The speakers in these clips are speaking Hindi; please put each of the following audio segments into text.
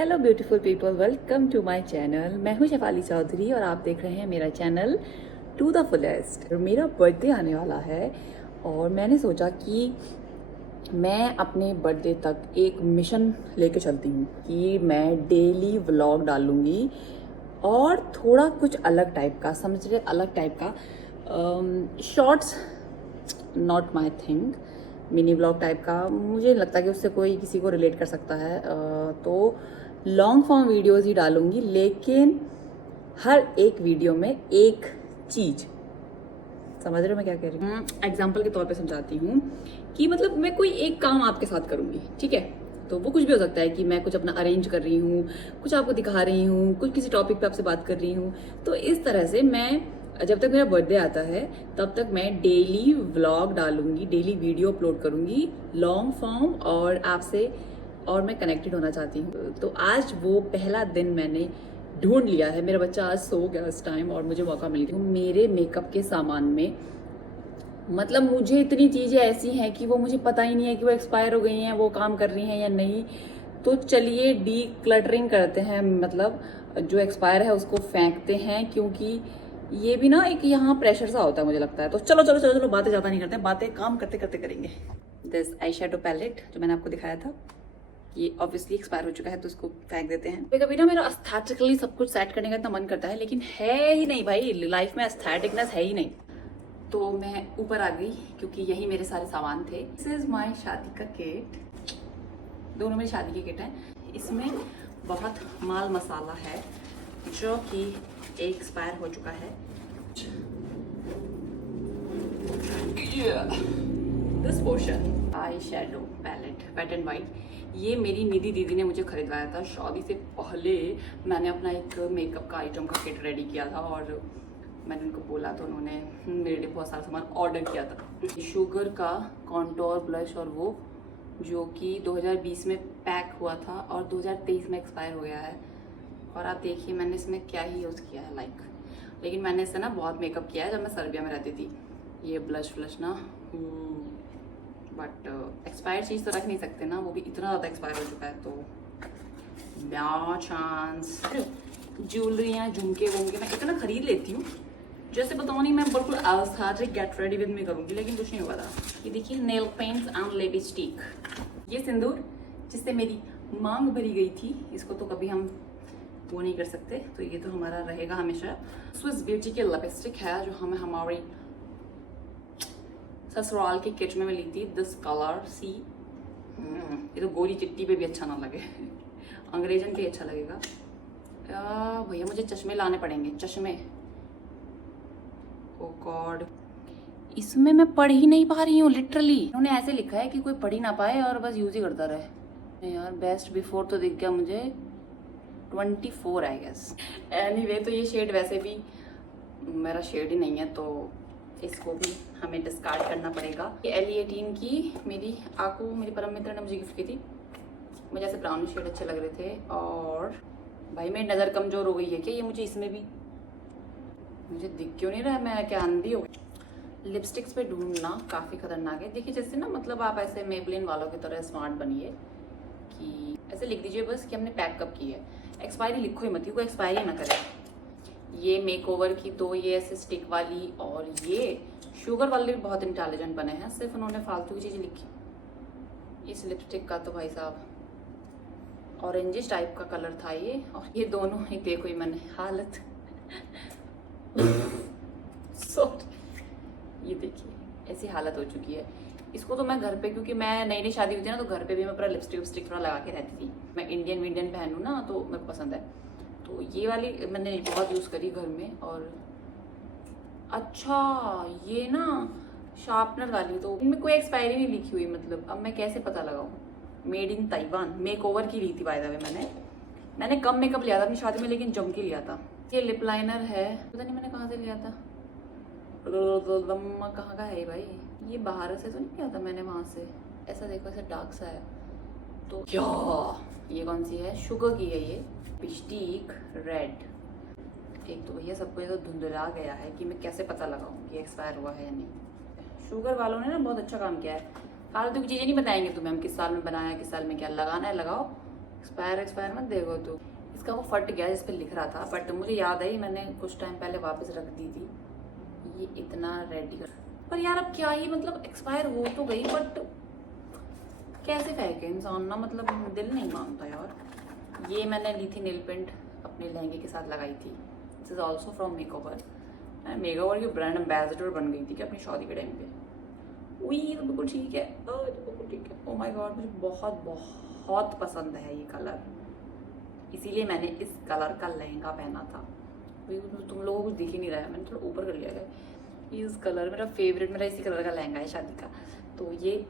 Hello beautiful people, welcome to my channel. मैं हूं शेफाली चौधरी और आप देख रहे हैं मेरा चैनल टू द फुलेस्ट। मेरा बर्थडे आने वाला है और मैंने सोचा कि मैं अपने बर्थडे तक एक मिशन लेके चलती हूँ कि मैं डेली व्लॉग डालूँगी और थोड़ा कुछ अलग टाइप का, समझ रहे, अलग टाइप का shorts, not my thing, mini blog type का। मुझे लगता कि उससे कोई किसी को रिलेट कर सकता है, तो लॉन्ग फॉर्म वीडियोस ही डालूंगी, लेकिन हर एक वीडियो में एक चीज, समझ रहे हो मैं क्या कह रही हूँ? एग्जाम्पल के तौर पे समझाती हूँ कि मतलब मैं कोई एक काम आपके साथ करूँगी, ठीक है? तो वो कुछ भी हो सकता है कि मैं कुछ अपना अरेंज कर रही हूँ, कुछ आपको दिखा रही हूँ, कुछ किसी टॉपिक पे आपसे बात कर रही हूँ। तो इस तरह से मैं जब तक मेरा बर्थडे आता है तब तक मैं डेली व्लॉग डालूंगी, डेली वीडियो अपलोड करूंगी, लॉन्ग फॉर्म, और आपसे और मैं कनेक्टेड होना चाहती हूँ। तो आज वो पहला दिन मैंने ढूंढ लिया है। मेरा बच्चा आज सो गया इस टाइम और मुझे मौका मिल गया। मेरे मेकअप के सामान में मतलब मुझे इतनी चीज़ें ऐसी हैं कि वो मुझे पता ही नहीं है कि वो एक्सपायर हो गई हैं, वो काम कर रही हैं या नहीं। तो चलिए डी क्लटरिंग करते हैं, मतलब जो एक्सपायर है उसको फेंकते हैं, क्योंकि ये भी ना एक यहाँ प्रेशर सा होता है मुझे लगता है। तो चलो चलो चलो चलो, बातें ज़्यादा नहीं करते, बातें काम करते करते करेंगे। दिस आई शेडो पैलेट जो मैंने आपको दिखाया था, ये ऑब्वियसली एक्सपायर हो चुका है तो उसको फेंक देते हैं। कभी कभी ना मेरा एस्थेटिकली सब कुछ सेट करने का इतना मन करता है, लेकिन है ही नहीं भाई, लाइफ में एस्थेटिकनेस है ही नहीं। तो मैं ऊपर आ गई क्योंकि यही मेरे सारे सामान थे। दिस इज माई शादी का किट, दोनों मेरी शादी के किट हैं। इसमें बहुत माल मसाला है जो कि एक्सपायर हो चुका है। This portion eye shadow palette wet and white, ये मेरी निधि दीदी ने मुझे खरीदवाया था। शादी से पहले मैंने अपना एक मेकअप का आइटम का किट रेडी किया था और मैंने उनको बोला तो उन्होंने मेरे लिए बहुत सारा सामान ऑर्डर किया था। शुगर का कॉन्टोर ब्लश, और वो जो कि 2020 में पैक हुआ था और 2023 में एक्सपायर हो गया है। और आप देखिए मैंने इसमें क्या ही यूज़ किया है, लेकिन मैंने इससे ना बहुत मेकअप किया है जब मैं सर्बिया में रहती थी। ये ब्लश फ्लश ना, बट एक्सपायर्ड चीज़ तो रख नहीं सकते ना, वो भी इतना ज़्यादा एक्सपायर हो चुका है। तो ब्या चांस ज्वेलरियाँ, झुमके वुमके मैं इतना खरीद लेती हूँ, जैसे बताऊँ नहीं, मैं बिल्कुल aesthetic get ready with me करूँगी, लेकिन कुछ नहीं होगा था। ये देखिए नेल पेंट्स एंड लिपस्टिक, ये सिंदूर जिससे मेरी मांग भरी गई थी, इसको तो कभी हम वो नहीं कर सकते, तो ये तो हमारा रहेगा हमेशा। स्विस ब्यूटी के लिपस्टिक है जो हमें हमारी ससुराल के किट में ली थी। दिस कलर सी, ये तो गोरी चिट्टी पे भी अच्छा ना लगे, अंग्रेजन पे अच्छा लगेगा। भैया मुझे चश्मे लाने पड़ेंगे, चश्मे। ओ गॉड, इसमें मैं पढ़ ही नहीं पा रही हूँ लिटरली। उन्होंने ऐसे लिखा है कि कोई पढ़ ही ना पाए और बस यूज ही करता रहे। यार बेस्ट बिफोर तो दिख गया मुझे 24 आई गेस। एनीवे, तो ये शेड वैसे भी मेरा शेड ही नहीं है, तो इसको भी हमें डिस्कार्ड करना पड़ेगा। ये LE18 की मेरी आकू, मेरी परम मित्र ने मुझे गिफ्ट की थी। मुझे ऐसे ब्राउन शेड अच्छे लग रहे थे। और भाई मेरी नज़र कमज़ोर हो गई है क्या? ये मुझे इसमें भी मुझे दिख क्यों नहीं रहा है? मैं क्या अंधी हो गई? लिपस्टिक्स पे ढूंढना काफ़ी खतरनाक है। देखिए जैसे ना, मतलब आप ऐसे मेबलिन वालों की तरह स्मार्ट बनिए कि ऐसे लिख दीजिए बस कि हमने पैक कब की है। एक्सपायरी लिखो ही मत, कोई एक्सपायरी ही ना करे। ये मेकओवर की दो, ये ऐसे स्टिक वाली, और ये शुगर वाले भी बहुत इंटेलिजेंट बने हैं, सिर्फ उन्होंने फालतू की चीज़ लिखी। इस लिपस्टिक का तो भाई साहब ऑरेंजिश टाइप का कलर था ये, और ये दोनों ही देखो ही मैंने हालत ये देखिए ऐसी हालत हो चुकी है। इसको तो मैं घर पे, क्योंकि मैं नई नई शादी हुई थी ना, तो घर पे भी मैं पूरा लिपस्टिक विपस्टिक थोड़ा लगा के रहती थी। मैं इंडियन विंडियन पहनूँ ना, तो मेरे को पसंद है। तो ये वाली मैंने बहुत यूज़ करी घर में। और अच्छा, ये ना शार्पनर वाली, तो इनमें कोई एक्सपायरी नहीं लिखी हुई, मतलब अब मैं कैसे पता लगाऊँ? मेड इन ताइवान, मेकओवर की ली थी बाय द वे। मैंने कम मेकअप लिया था अपनी शादी में, लेकिन जम के लिया था। ये लिप लाइनर है, पता नहीं मैंने कहाँ से लिया था, कहाँ का है भाई? ये बाहर से तो नहीं लिया था मैंने वहाँ से। ऐसा देखो, ऐसा डार्क सा है। तो क्या ये कौन सी है? शुगर की है ये, लिपस्टिक रेड। एक तो भैया सबको ये तो धुंधला गया है कि मैं कैसे पता लगाऊं कि एक्सपायर हुआ है या नहीं। शुगर वालों ने ना बहुत अच्छा काम किया है। फालतू की चीज़ें नहीं बताएंगे तुम्हें, हम किस साल में बनाया, किस साल में क्या लगाना है लगाओ, एक्सपायर मत देखो तू। इसका वो फट गया जिस पे लिख रहा था, बट मुझे याद है मैंने कुछ टाइम पहले वापस रख दी थी। ये इतना रेडी कर, पर यार अब क्या ही मतलब एक्सपायर हो तो गई, बट कैसे फेंके इंसान ना, मतलब दिल नहीं मानता यार। ये मैंने ली थी नेल पेंट, अपने लहंगे के साथ लगाई थी। This is also from makeover. मैं मेकओवर की ब्रांड एम्बेसडर बन गई थी कि अपनी शादी के टाइम पे। वही तो बिल्कुल ठीक है, बिल्कुल ठीक है। ओ माय गॉड, मुझे बहुत बहुत पसंद है ये कलर, इसीलिए मैंने इस कलर का लहंगा पहना था। तुम लोगों को कुछ दिख ही नहीं रहा है, मैंने थोड़ा ऊपर कर लिया है। इस कलर मेरा फेवरेट, मेरा इसी कलर का लहंगा है शादी का। तो ये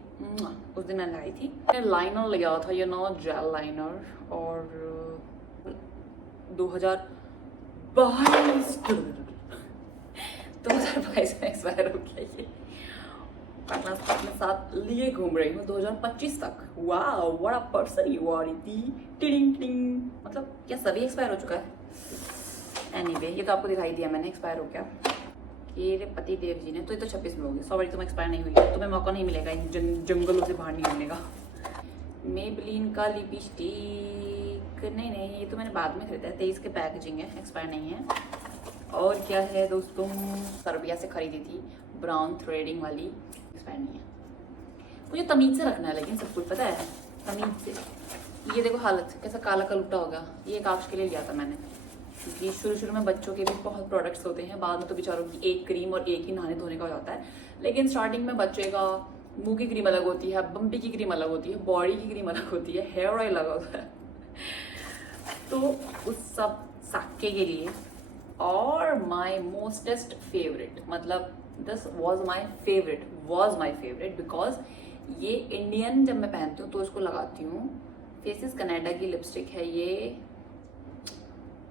उस दिन मैंने लगाई थी। मैंने लाइनर लिया था, ये ना जेल लाइनर, और 2022 में एक्सपायर हो गया ये। मैं अपने साथ लिए घूम रही हूँ 2025 तक। Wow, what a person you are Iti. टिडिंग टिडिंग, मतलब क्या सभी एक्सपायर हो चुका है? एनीवे, ये तो आपको दिखाई दिया मैंने एक्सपायर हो गया। ये रे पति देव जी ने, तो ये तो 26 में होगी। सॉरी, तुम एक्सपायर नहीं हुई, तुम्हें मौका नहीं मिलेगा इन जंगलों से बाहर निकलने का। मेबलिन का लिपस्टिक, नहीं ये तो मैंने बाद में खरीदा है, 23 के पैकेजिंग है, एक्सपायर नहीं है। और क्या है दोस्तों, सर्बिया से खरीदी थी, ब्राउन थ्रेडिंग वाली, एक्सपायर नहीं है। मुझे तमीज से रखना है लेकिन सब कुछ, पता है, तमीज से। ये देखो हालत कैसा काला कलुटा हो गया। ये एक आकाश के लिए लिया था मैंने, क्योंकि शुरू में बच्चों के भी बहुत प्रोडक्ट्स होते हैं, बाद में तो बेचारों की एक क्रीम और एक ही नहाने धोने का हो जाता है। लेकिन स्टार्टिंग में बच्चे का मुंह की क्रीम अलग होती है, बम्पी की क्रीम अलग होती है, बॉडी की क्रीम अलग होती है, हेयर ऑयल अलग होता है। तो उस सब साक्के के लिए, और माई मोस्टेस्ट फेवरेट, मतलब this was my favourite because ये इंडियन जब मैं पहनती हूँ तो इसको लगाती हूँ। फेसिस कनाडा की लिपस्टिक है ये,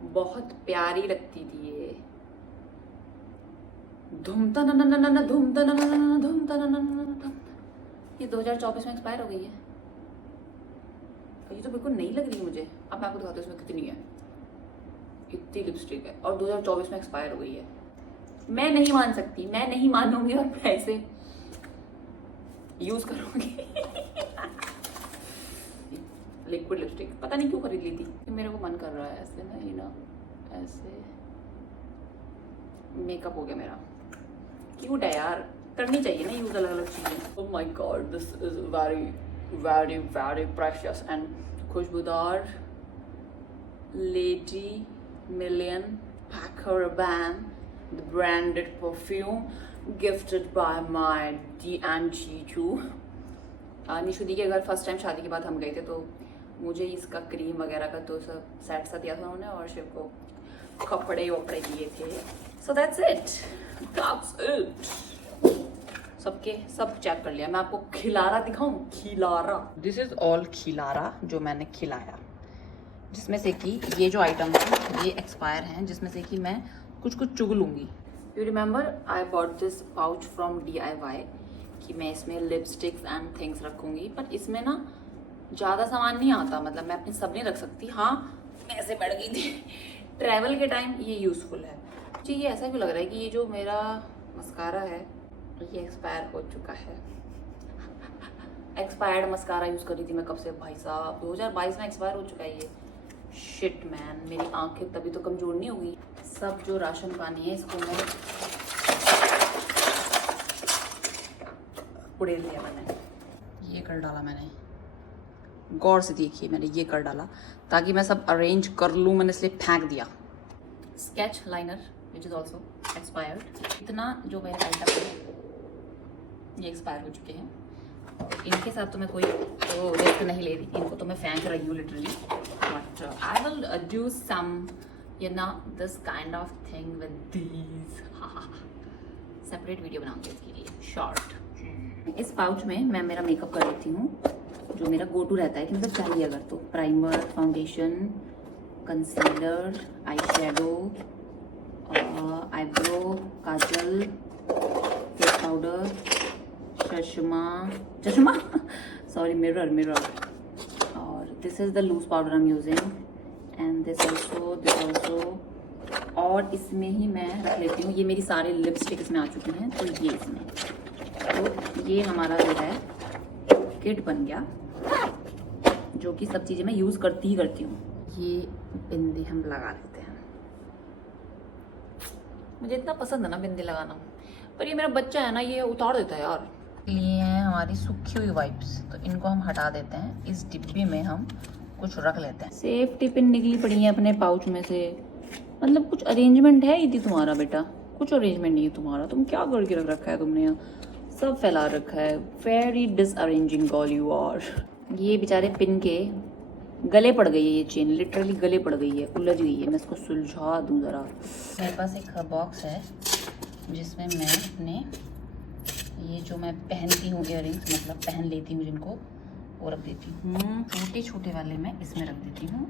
बहुत प्यारी लगती थी ये। धूमता न धूमता न धूमता न, ये 2024 में एक्सपायर हो गई है। ये तो बिल्कुल नहीं लग रही मुझे। अब मैं आपको दिखाती हूँ इसमें कितनी है। इतनी लिपस्टिक है और 2024 में एक्सपायर हो गई है। मैं नहीं मान सकती, मैं नहीं मानूंगी और मैं इसे यूज करूंगी। लिक्विड लिपस्टिक पता नहीं क्यों खरीद ली थी, मेरे को मन कर रहा है ऐसे ना, ये ना ऐसे मेकअप हो गया मेरा। क्यूट है यार, करनी चाहिए ना यूज अलग अलग चीजें। Oh my God, this is very very very precious and खुशबूदार lady million Packer Rabanne, the branded perfume gifted by my D&G2। Nishu दी के घर फर्स्ट टाइम शादी के बाद हम गए थे, तो मुझे इसका क्रीम वगैरह का तो सब सेट सा दिया था उन्होंने, और शिव को कपड़े वपड़े दिए थे। So that's it. सबके सब चेक कर लिया। मैं आपको खिलारा दिखाऊं, खिलारा। दिस इज ऑल खिलारा जो मैंने खिलाया, जिसमें से कि ये जो आइटम है ये एक्सपायर हैं, जिसमें से कि मैं कुछ चुग लूँगी। You remember I bought this pouch from DIY कि मैं इसमें लिपस्टिक्स एंड थिंग्स रखूँगी, पर इसमें ना ज़्यादा सामान नहीं आता, मतलब मैं अपनी सब नहीं रख सकती। हाँ, मैं ऐसे बैठ गई थी। ट्रैवल के टाइम ये यूज़फुल है जी। ये ऐसा भी लग रहा है कि ये जो मेरा मस्कारा है ये एक्सपायर हो चुका है। एक्सपायर्ड मस्कारा यूज़ कर रही थी मैं कब से भाई साहब, 2022 में एक्सपायर हो चुका है ये। शिट मैन, मेरी आंखें तभी तो कमजोर नहीं होगी। सब जो राशन पानी है इसको मैं उड़ेल लिया मैंने। ये कर डाला मैंने, गौर से देखिए, मैंने ये कर डाला ताकि मैं सब अरेंज कर लूँ, मैंने इसलिए फेंक दिया। Sketch liner which is also expired. इतना जो मेरे आइटम है ये एक्सपायर हो चुके हैं। इनके साथ तो मैं कोई तो रिस्क नहीं ले रही, इनको तो मैं फेंक रही हूँ literally. But I will do some you know this kind of thing with these. Separate video बनाऊंगी इसके लिए शॉर्ट। इस पाउच में मैं मेरा मेकअप कर लेती हूँ, जो मेरा गो टू रहता है कि मतलब चाहिए अगर तो। Primer, foundation, concealer, eye shadow, eyebrow, kajal, face powder, चश्मा सॉरी मिरर, और this is the loose powder I am using, and this also. और इसमें ही मैं रख लेती हूँ, ये मेरी सारे लिपस्टिक इसमें आ चुकी हैं, तो ये इसमें, तो ये हमारा जो है किट बन गया। जो कि सब चीज़ें मैं यूज़ करती ही करती हूँ। ये बिंदी हम लगा लेते हैं। मुझे इतना पसंद है ना बिंदी लगाना, पर ये मेरा बच्चा है ना, ये उतार देता है यार। लिए हैं हमारी सूखी हुई वाइप्स, तो इनको हम हटा देते हैं। इस डिब्बी में हम कुछ रख लेते हैं। सेफ्टी पिन निकली पड़ी है अपने पाउच में से। मतलब कुछ अरेंजमेंट है ही तुम्हारा बेटा, कुछ अरेंजमेंट नहीं है तुम्हारा। तुम क्या करके रख रखा है तुमने यहाँ, सब फैला रखा है। Very disarranging girl you are. ये बेचारे पिन के गले पड़ गई है, ये चेन लिटरली गले पड़ गई है, उलझ गई है। मैं इसको सुलझा दूँ ज़रा। मेरे पास एक बॉक्स है जिसमें मैं अपने ये जो मैं पहनती हूँ इयररिंग्स, मतलब पहन लेती हूँ जिनको, वो रख देती हूँ। छोटे छोटे वाले मैं इसमें रख देती हूँ,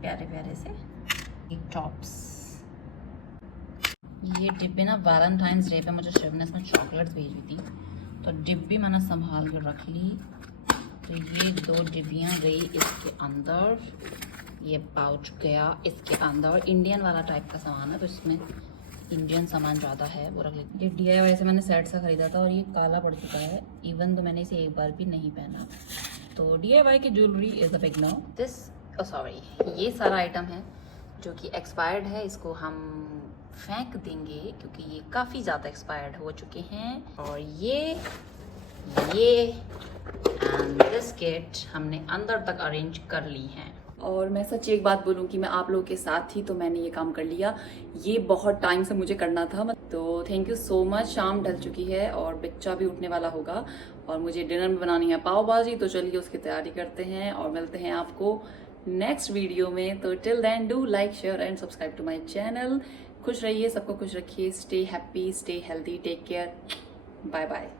प्यारे प्यारे से एक टॉप्स। ये डिब्बे ना वैलेंटाइंस डे पे मुझे शिव ने इसमें चॉकलेट्स भेजी थी, तो डिब्बी मैंने संभाल कर रख ली। तो ये 2 डिब्बियाँ गई इसके अंदर, ये पाउच गया इसके अंदर। इंडियन वाला टाइप का सामान है, तो इसमें इंडियन सामान ज़्यादा है, वो रख लेती। ये DIY से मैंने सेट सा ख़रीदा था और ये काला पड़ चुका है, इवन तो मैंने इसे एक बार भी नहीं पहना। तो DIY की jewellery is a big no. This sorry, ये सारा आइटम है जो कि एक्सपायर्ड है, इसको हम फेंक देंगे क्योंकि ये काफ़ी ज़्यादा एक्सपायर्ड हो चुके हैं। और ये एंड दिस किट हमने अंदर तक अरेंज कर ली हैं। और मैं सच एक बात बोलूँ कि मैं आप लोगों के साथ थी तो मैंने ये काम कर लिया। ये बहुत टाइम से मुझे करना था, तो थैंक यू सो मच। शाम ढल चुकी है और बच्चा भी उठने वाला होगा और मुझे डिनर में बनानी है पाव भाजी, तो चलिए उसकी तैयारी करते हैं और मिलते हैं आपको नेक्स्ट वीडियो में। तो till then do like, share and subscribe to my channel. खुश रहिए, सबको खुश रखिए। Stay happy, stay healthy, take care, bye bye.